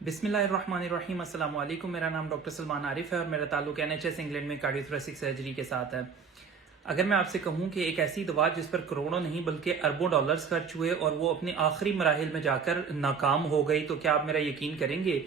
बिस्मिल्लाहिर्रहमानिर्रहीम। अस्सलाम वालेकुम। मेरा नाम डॉक्टर सलमान आरिफ है और मेरा ताल्लुक NHS इंग्लैंड में कार्डियोथोरेसिक सर्जरी के साथ है। अगर मैं आपसे कहूं कि एक ऐसी दवा जिस पर करोड़ों नहीं बल्कि अरबों डॉलर्स खर्च हुए और वो अपने आखिरी मराहिल में जाकर नाकाम हो गई, तो क्या आप मेरा यकीन करेंगे?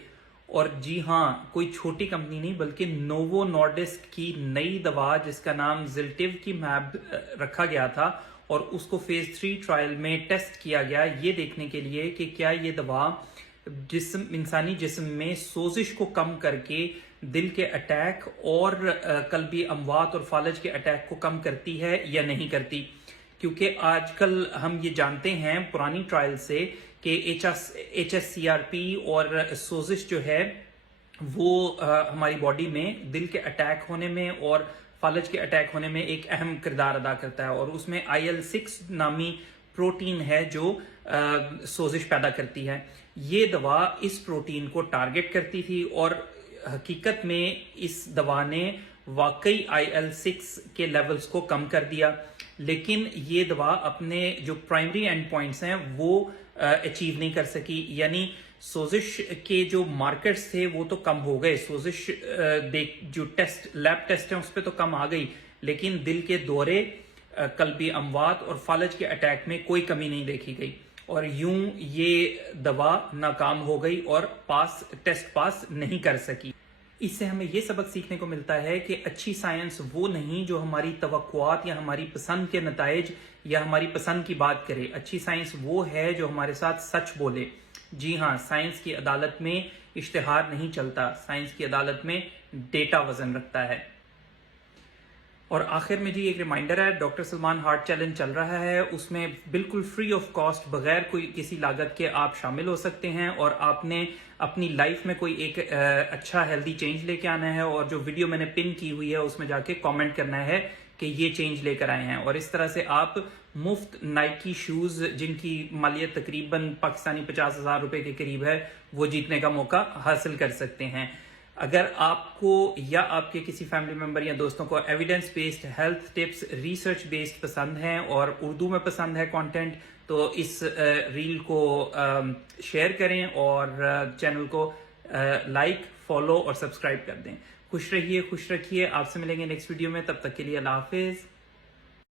और जी हाँ, कोई छोटी कंपनी नहीं बल्कि नोवो नॉर्डिस्क की नई दवा जिसका नाम जिल्टिव की मैब रखा गया था और उसको फेज 3 ट्रायल में टेस्ट किया गया, ये देखने के लिए कि क्या ये दवा इंसानी जिस्म में सोजिश को कम करके दिल के अटैक और कल्बी अमवात और फालज के अटैक को कम करती है या नहीं करती। क्योंकि आजकल हम ये जानते हैं पुरानी ट्रायल से कि HSCRP और सोजिश जो है वो हमारी बॉडी में दिल के अटैक होने में और फालज के अटैक होने में एक अहम किरदार अदा करता है, और उसमें IL-6 नामी प्रोटीन है जो सोजिश पैदा करती है। ये दवा इस प्रोटीन को टारगेट करती थी और हकीकत में इस दवा ने वाकई IL-6 के लेवल्स को कम कर दिया, लेकिन ये दवा अपने जो प्राइमरी एंड पॉइंट्स हैं वो अचीव नहीं कर सकी। यानी सोजिश के जो मार्कर्स थे वो तो कम हो गए, सोजिश जो लैब टेस्ट है उस पर तो कम आ गई, लेकिन दिल के दौरे, कल्बी अमवात और फालज के अटैक में कोई कमी नहीं देखी गई, और यूं ये दवा नाकाम हो गई और टेस्ट पास नहीं कर सकी। इससे हमें ये सबक सीखने को मिलता है कि अच्छी साइंस वो नहीं जो हमारी तवक्कुआत या हमारी पसंद के नताइज या हमारी पसंद की बात करे। अच्छी साइंस वो है जो हमारे साथ सच बोले। जी हाँ, साइंस की अदालत में इश्तिहार नहीं चलता, साइंस की अदालत में डेटा वजन रखता है। और आखिर में जी एक रिमाइंडर है, डॉक्टर सलमान हार्ट चैलेंज चल रहा है, उसमें बिल्कुल फ्री ऑफ कॉस्ट बगैर कोई किसी लागत के आप शामिल हो सकते हैं, और आपने अपनी लाइफ में कोई एक अच्छा हेल्दी चेंज लेके आना है, और जो वीडियो मैंने पिन की हुई है उसमें जाके कमेंट करना है कि ये चेंज लेकर आए हैं, और इस तरह से आप मुफ्त नाइकी शूज जिनकी मालियत तकरीबन पाकिस्तानी 50,000 रुपए के करीब है वो जीतने का मौका हासिल कर सकते हैं। अगर आपको या आपके किसी फैमिली मेंबर या दोस्तों को evidence based health tips, research based पसंद हैं और उर्दू में पसंद है कंटेंट, तो इस रील को शेयर करें और चैनल को लाइक, फॉलो और सब्सक्राइब कर दें। खुश रहिए, खुश रखिए। आपसे मिलेंगे नेक्स्ट वीडियो में, तब तक के लिए अल्लाह हाफिज।